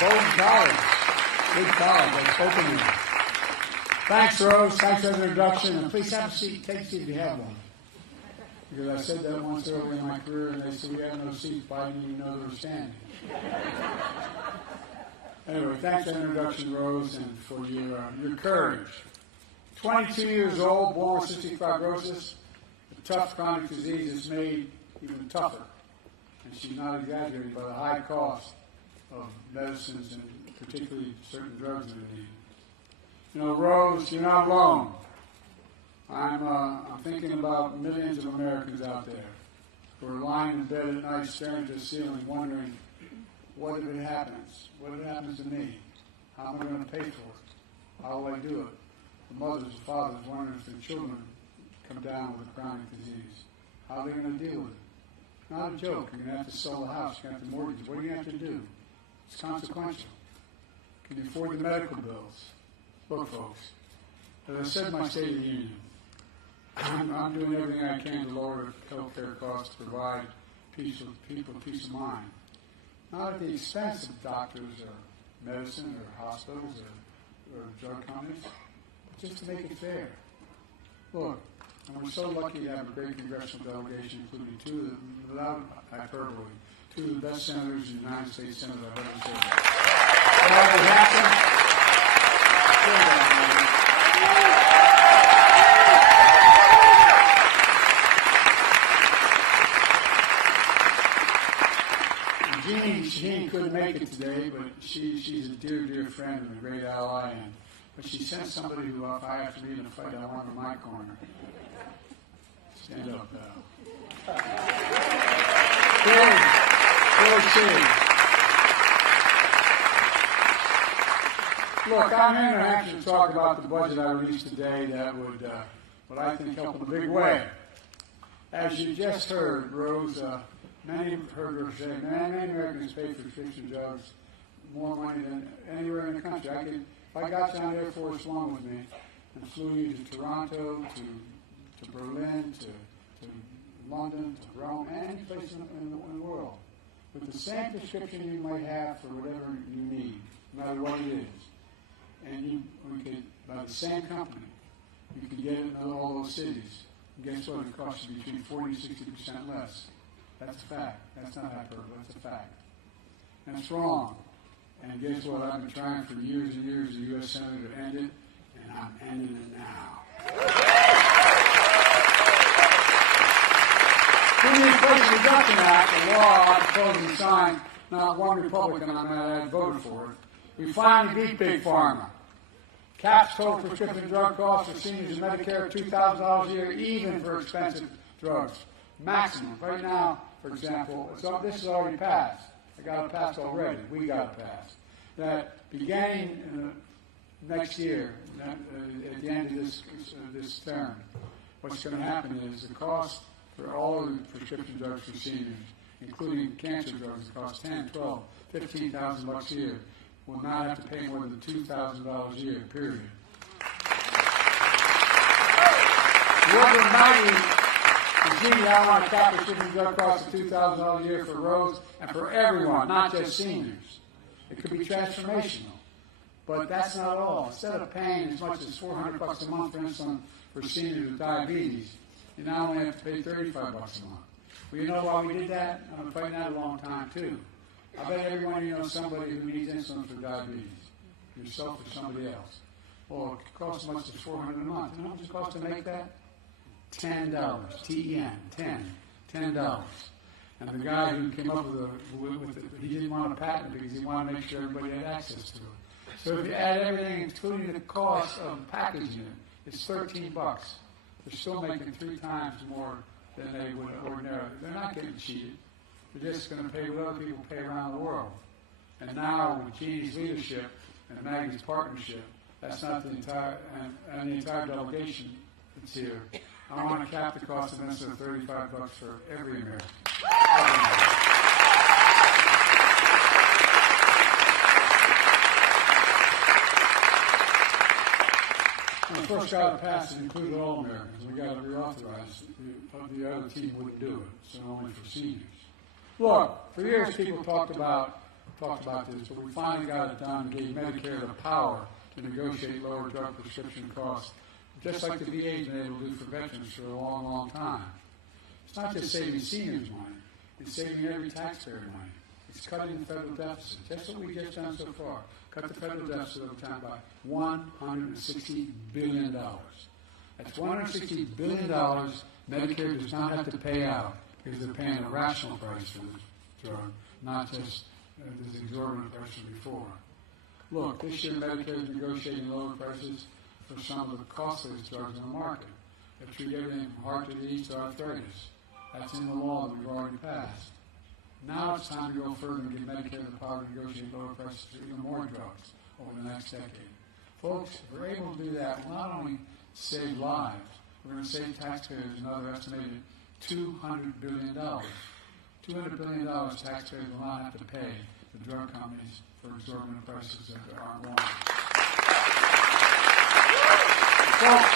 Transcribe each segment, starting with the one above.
Bowdoin College. Good college. That's opening. Thanks, Rose. Thanks for the introduction. And please have a seat. Take a seat if you have one. Because I said that once earlier in my career, and they said we have no seats, but I didn't even know they were standing. Anyway, thanks for the introduction, Rose, and for your courage. 22 years old, born with cystic fibrosis, a tough chronic disease is made even tougher. And she's not exaggerating by the high cost of medicines and particularly certain drugs that are needed. You know, Rose, you're not alone. I'm thinking about millions of Americans out there who are lying in bed at night staring to the ceiling wondering, what if it happens? What if it happens to me? How am I going to pay for it? How will I do it? The mothers and fathers wondering if their children come down with a chronic disease. How are they going to deal with it? Not a joke. You're going to have to sell the house. You're going to have to mortgage. What are you going to have to do? It's consequential. Can you afford the medical bills? Look, folks, as I said in my State of the Union, I'm doing everything I can to lower health care costs, to provide peace of mind. Not at the expense of doctors or medicine or hospitals or drug companies, but just to make it fair. Look, and we're so lucky to have a great congressional delegation, including two, without hyperbole, two of the best senators in the United States Senate I've ever seen. Hampshire. Jean couldn't make it today, but she's a dear, dear friend and a great ally. But she sent somebody who, if I have to leave in a fight, I want her in my corner. Stand up now. Look, I'm here in Hampshire to talk about the budget I released today that would, what I think, help in a big way. As you just heard, Rose, many have heard her say, many Americans pay for prescription drugs more money than anywhere in the country. If I got you on Air Force One with me and flew you to Toronto, to Berlin, to London, to Rome, any place in the world, with the same prescription you might have for whatever you need, no matter what it is, and we could, by the same company, you could get it in all those cities. And guess what? It costs you between 40 and 60% less. That's a fact. That's not hyperbole. That's a fact. And it's wrong. And guess what? I've been trying for years and years as a U.S. Senator to end it, and I'm ending it now. Through the Inflation Reduction Act, the law I proposed and signed, not one Republican on that had voted for it, we finally beat Big Pharma. Caps total prescription drug costs for seniors in Medicare $2,000 a year, even for expensive drugs. Maximum. Right now, for example, this is already passed. I got it passed already. We got it passed. That beginning in the next year, at the end of this term, what's going to happen is the cost for all of the prescription drugs for seniors, including cancer drugs, that cost $10,000, $12,000, $15,000 a year, will not have to pay more than $2,000 a year, period. I want to cap prescription drug costs of $2,000 a year for Rose and for everyone, not just seniors. It could be transformational. But that's not all. Instead of paying as much as $400 a month for insulin for seniors with diabetes, you now only have to pay $35 a month. Well, you know why we did that? I've been fighting that a long time, too. I bet everyone you know somebody who needs insulin for diabetes, yourself or somebody else. Well, it costs as much as $400 a month. You know how much it costs to make that? $10, T-E-N, $10. And the guy who came up with it, he didn't want a patent because he wanted to make sure everybody had access to it. So if you add everything, including the cost of packaging it, it's $13. They're still making 3 times more than they would ordinarily. They're not getting cheated. They're just going to pay what other people pay around the world. And now, with Jeannie's leadership and Maggie's partnership, that's not the entire, and the entire delegation that's here. I want to cap the cost of insulin at $35 for every American. When the first got it passed, it included all Americans. We got to reauthorize it. The other team wouldn't do it, so only for seniors. Look, for years people talked about talked about this, but we finally got it done and gave Medicare the power to negotiate lower drug prescription costs, just like the VA has been able to do for veterans for a long, long time. It's not just saving seniors money, it's saving every taxpayer money. It's cutting the federal deficit. That's what we've just done so far. Cut the federal deficit over time by $160 billion. That's $160 billion Medicare does not have to pay out because they're paying a rational price for this drug, not just this exorbitant price from before. Look, this year Medicare is negotiating lower prices for some of the costliest drugs on the market. They treat everything from heart disease to arthritis. That's in the law that we've already passed. Now it's time to go further and give Medicare the power to negotiate lower prices for even more drugs over the next decade. Folks, if we're able to do that, we'll not only save lives, we're going to save taxpayers another estimated $200 billion. $200 billion taxpayers will not have to pay the drug companies for exorbitant prices that aren't warranted. Folks,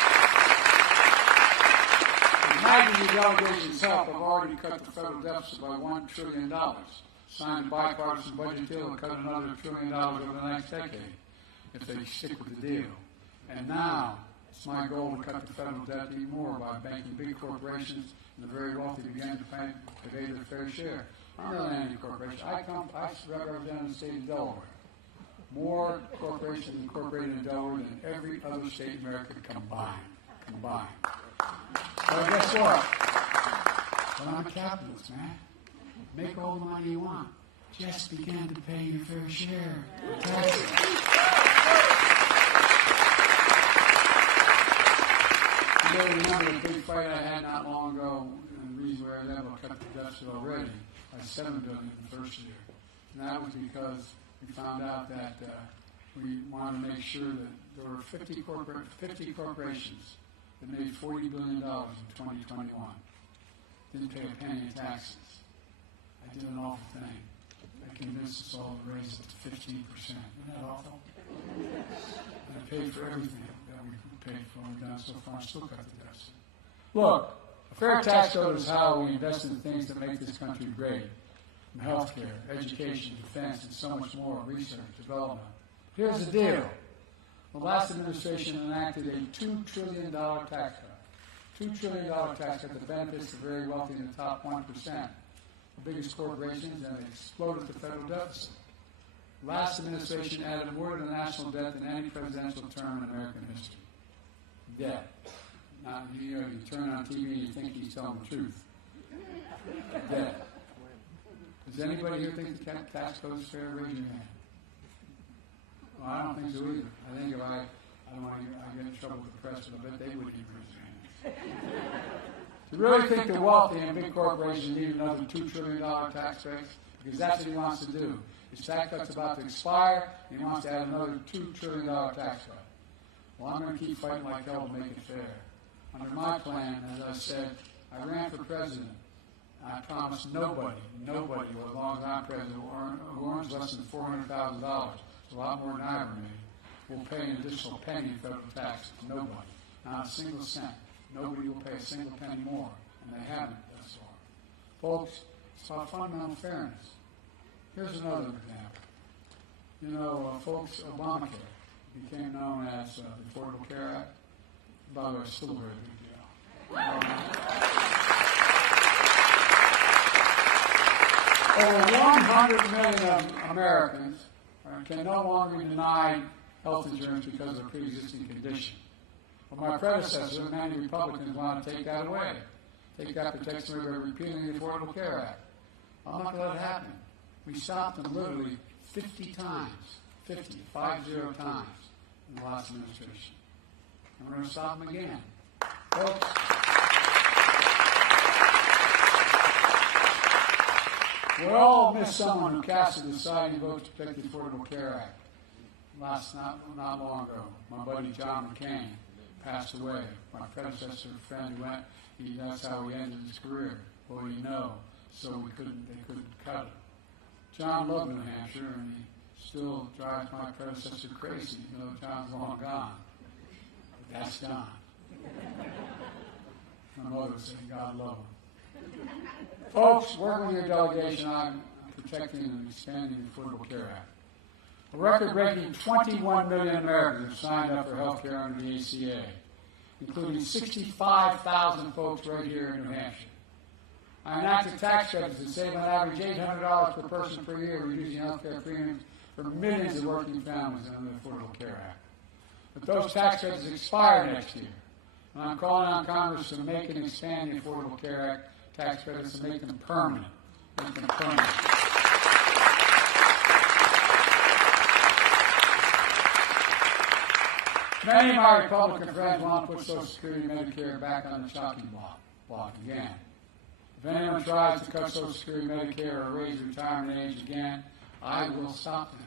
imagine the delegation's help have already cut the federal deficit by $1 trillion, signed a bipartisan budget deal and cut another $1 trillion over the next decade if they stick with the deal. And now, it's my goal to cut the federal debt even more by making big corporations and the very wealthy begin to pay their fair share. I'm not an anti-corporation. I represent the state of Delaware. More corporations incorporated in Delaware than every other state in America combined. But guess what? Well, I'm a capitalist, man. Make all the money you want. Just begin to pay your fair share. You may remember the big fight I had not long ago, and the reason why I was able to cut the deficit already by $7 billion in the first year. And that was because we found out that we wanted to make sure that there were 50 corporations that made $40 billion in 2021. Didn't pay a penny in taxes. I did an awful thing. I convinced us all to raise it to 15%. Isn't that awful? I paid for everything that we paid for and we've done so far and still cut the deficit. Look, a fair tax code is how we invest in things that make this country great. From healthcare, education, defense, and so much more, research, development. Here's the deal. The last administration enacted a $2 trillion tax cut. $2 trillion tax cut that benefits the very wealthy in the top 1%. The biggest corporations, and it exploded the federal deficit. Last administration added more to the national debt than any presidential term in American history. Debt. Now, you turn on TV and you think he's telling the truth. Debt. Does anybody here think the tax code is fair? Raise your hand. Well, I don't think so either. I think if I don't want to get in trouble with the press, but I bet they wouldn't even raise their hands. To really think the wealthy and big corporations need another $2 trillion tax raise, because that's what he wants to do. His tax cut's about to expire, and he wants to add another $2 trillion tax cut. Well, I'm going to keep fighting like hell to make it fair. Under my plan, as I said, I ran for president. I promised nobody, as long as I'm president, who earns less than $400,000, a lot more than I ever made, will pay an additional penny in federal tax. Nobody. Not a single cent. Nobody will pay a single penny more, and they haven't thus far. Folks, it's about fundamental fairness. Here's another example. Folks, Obamacare became known as the Affordable Care Act. By the way, it's still a very big deal. Over 100 million Americans can no longer be denied health insurance because of a pre-existing condition. Well, my predecessor, many Republicans, want to take that away. Take that protection away by repealing the Affordable Care Act. I'm not going to let it happen. We stopped them literally 50 times, 50 times in the last administration. And we're going to stop them again. Folks, we all miss someone who cast a deciding vote to protect the Affordable Care Act. Not long ago, my buddy John McCain passed away. My predecessor, friend, who went, that's how he ended his career. Well, so they couldn't cut it. John loved New Hampshire, and he still drives my predecessor crazy, even though John's long gone. But that's gone. My mother would say, God love him. Folks, working with your delegation, I'm protecting and expanding the Affordable Care Act. A record-breaking 21 million Americans have signed up for health care under the ACA, including 65,000 folks right here in New Hampshire. I enacted tax credits that save on average $800 per person per year, reducing health care premiums for millions of working families under the Affordable Care Act. But those tax credits expire next year, and I'm calling on Congress to make and expand the Affordable Care Act tax credits and make them permanent. Make them permanent. Many of my Republican friends want to put Social Security and Medicare back on the chopping block again. If anyone tries to cut Social Security, Medicare, or raise retirement age again, I will stop them.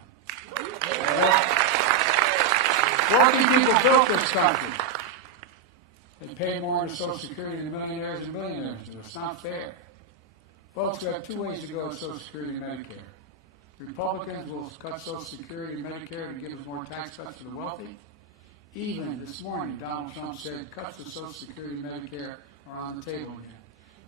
Working people built this country. They pay more into Social Security than millionaires and billionaires do. It's not fair. Folks, we have two ways to go with Social Security and Medicare. Republicans will cut Social Security and Medicare to give us more tax cuts for the wealthy. Even this morning, Donald Trump said cuts to Social Security and Medicare are on the table again.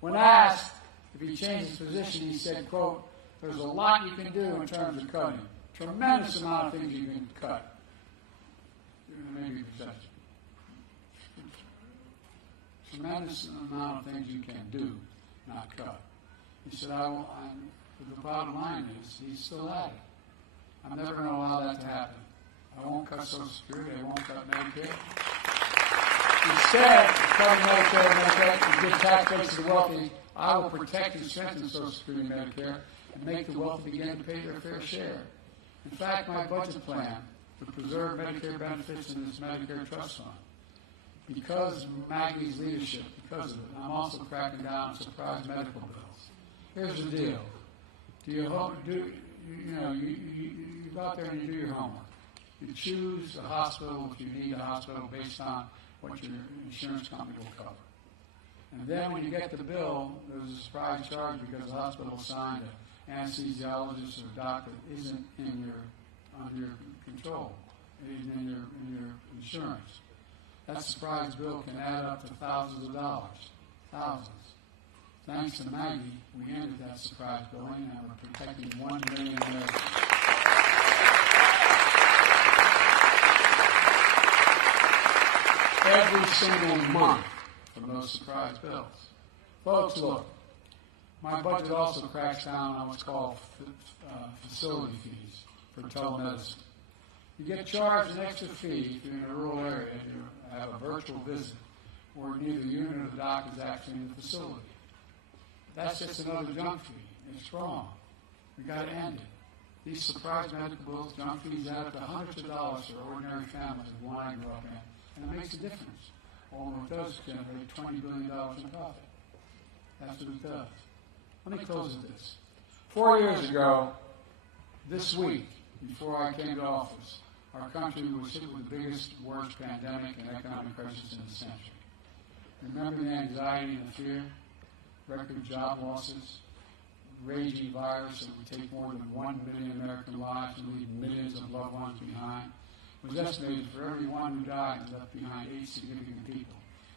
When asked if he changed his position, he said, quote, "There's a lot you can do in terms of cutting. Tremendous amount of things you can cut." Maybe possession. Tremendous amount of things you can do, not cut. He said, the bottom line is, he's still at it. I'm never going to allow that to happen. I won't cut Social Security, I won't cut Medicare. Instead of cutting Medicare and give tax breaks to the wealthy, I will protect and strengthen Social Security and Medicare and make the wealthy begin to pay their fair share. In fact, my budget plan would preserve Medicare benefits in this Medicare trust fund. Because of Maggie's leadership, because of it, I'm also cracking down on surprise medical bills. Here's the deal. You go out there and you do your homework. You choose a hospital if you need a hospital based on what your insurance company will cover. And then when you get the bill, there's a surprise charge because the hospital assigned an anesthesiologist or a doctor isn't under your control, isn't in your insurance. That surprise bill can add up to thousands of dollars. Thousands. Thanks to Maggie, we ended that surprise billing and we're protecting 1 million Americans. Every single month from those surprise bills. Folks, look, my budget also cracks down on what's called facility fees for telemedicine. You get charged an extra fee if you're in a rural area and you have a virtual visit, or neither you nor the doctor is actually in the facility. That's just another junk fee. It's wrong. We've got to end it. These surprise medical bills, junk fees add up to hundreds of dollars for ordinary families of one I grew up in, and it makes a difference. All it does is generate $20 billion in profit. That's what it does. Let me close with this. 4 years ago, this week, before I came to office, our country was hit with the biggest, worst pandemic and economic crisis in the century. Remember the anxiety and the fear? Record job losses, raging virus that would take more than 1 million American lives and leave millions of loved ones behind. It was estimated for every one who died, it left behind 8 significant people: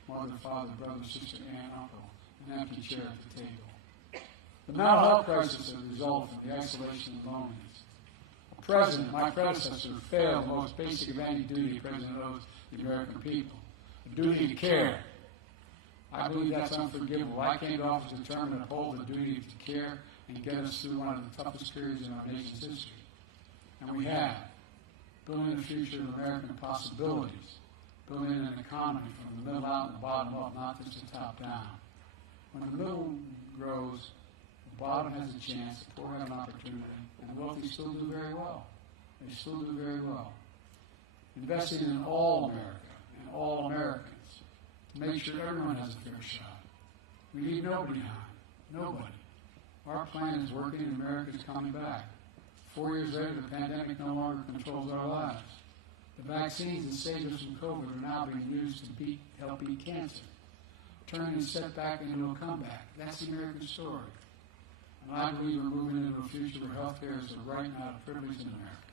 mother, father, brother, sister, aunt, uncle, an empty chair at the table. The mental health crisis that resulted from the isolation and loneliness. The president, my predecessor, failed the most basic of any duty the president owes the American people: the duty to care. I believe that's unforgivable. I came to office determined to uphold the duty to care and get us through one of the toughest periods in our nation's history. And we have. Building a future of American possibilities. Building an economy from the middle out and the bottom up, not just the top down. When the middle grows, the bottom has a chance, the poor have an opportunity, and the wealthy still do very well. They still do very well. Investing in all America and all Americans to make sure everyone has a fair shot. We leave nobody behind. Nobody. Our plan is working and America is coming back. 4 years later, the pandemic no longer controls our lives. The vaccines that saved us from COVID are now being used to help beat cancer, turning a setback into a comeback. That's the American story. And I believe we're moving into a future where health care is a right, not a privilege in America.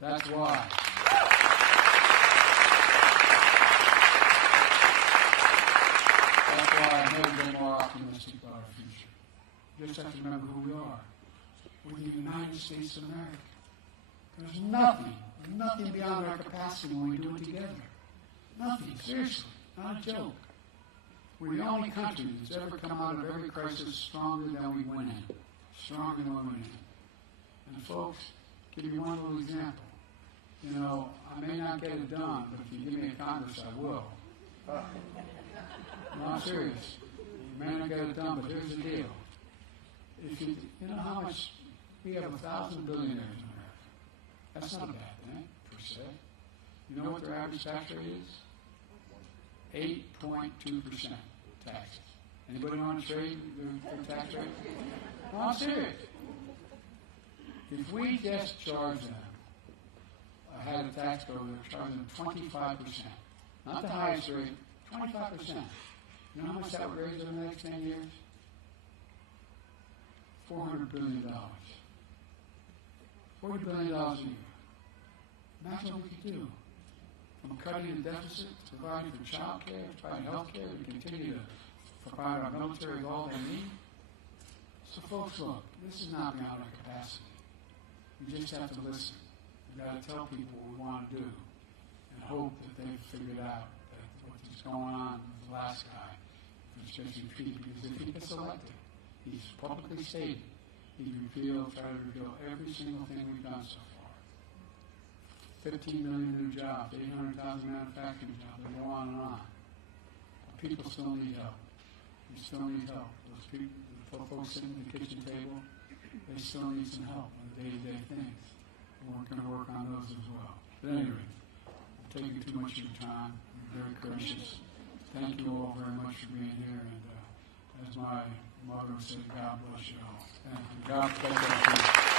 That's why. That's why I've never been more optimistic about our future. You just have to remember who we are. or the United States of America. There's nothing beyond our capacity when we do it together. Nothing, seriously, not a joke. We're the only country that's ever come out of every crisis stronger than we went in. Stronger than we went in. And folks, give you one little example. You know, I may not get it done, but if you give me a Congress, I will. No, I'm serious. You may not get it done, but here's the deal. If you know how much, we have 1,000 billionaires in America. That's not a bad thing, per se. You know what their average tax rate is? 8.2% taxes. Anybody want to trade their tax rate? No, I'm serious. If we just charge them, had a tax bill, they're charging them 25%. Not the highest rate, 25%. You know how much that would raise in the next 10 years? $400 billion. $40 billion a year. Imagine what we could do. From cutting the deficit, to providing for child care, to providing health care, we continue to provide our military with all they need. So folks, look, this is not beyond our capacity. We just have to listen. We've got to tell people what we want to do and hope that they've figured out that what's going on with the last guy is just retreat. Because if he gets elected, he's publicly stated he tried to repeal every single thing we've done so far. 15 million new jobs, 800,000 manufacturing jobs, and go on and on. But people still need help. We still need help. Those people, the folks sitting at the kitchen table, they still need some help on the day-to-day things. We're going to work on those as well. But anyway, I'm taking too much of your time. I'm very gracious. Thank you all very much for being here. And as my mother would say, God bless you all. Thank you. God bless you.